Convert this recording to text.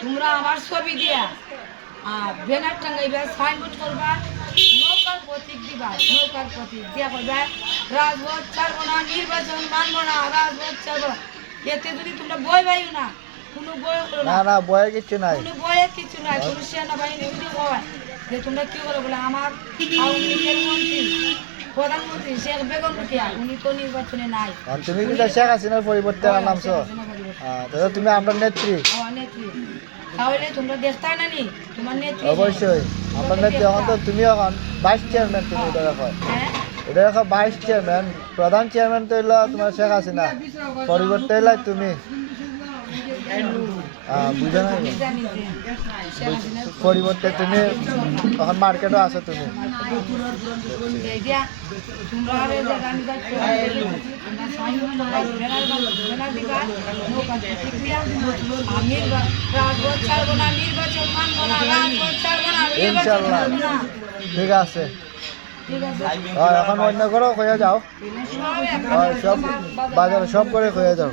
তোমরা আমার ছবি দিয়া আর ব্যানার টাঙ্গাইবা, সাইনবোর্ড করবা, নৌকার প্রতীক দিবা, নৌকার প্রতীক দিয়া করবা রাজভোট ছাড়বো না, নির্বাচন মানবো না, রাজভোট ছাড়বো। এতে যদি তোমরা বই পাইও না, কোনো বই করো না না, না বয়ের কিছু নাই। কোনো বইয়ের কিছু নাই। কোনো সেনাবাহিনী যদি হয় যে তোমরা কি করো বলে আমার আওয়ামী লীগের মন্ত্রী প্রধানমন্ত্রী শেখ বেগম রোকেয়া উনি তো নির্বাচনে নাই। আর তুমি কিন্তু শেখ হাসিনার পরিবর্তে নামছো। তাহলে তুমি আমরা নেত্রী। নেত্রী তাহলে তোমরা দেখতাই না নি তোমার নেত্রী। অবশ্যই আমরা নেত্রী। এখন তো তুমি এখন ভাইস চেয়ারম্যান। তুমি এটা রাখো, হ্যাঁ এটা রাখো ভাইস চেয়ারম্যান। প্রধান চেয়ারম্যান তো হইলো তোমার শেখ হাসিনা, পরিবর্তে হইলো তুমি। বুঝো না, পরিবর্তে তুমি এখন মার্কেটও আছো তুমি। ইনশাল্লাহ ঠিক আছে। এখন অন্য করো হয়ে যাও, সব বাজারে সব করে হয়ে যাও।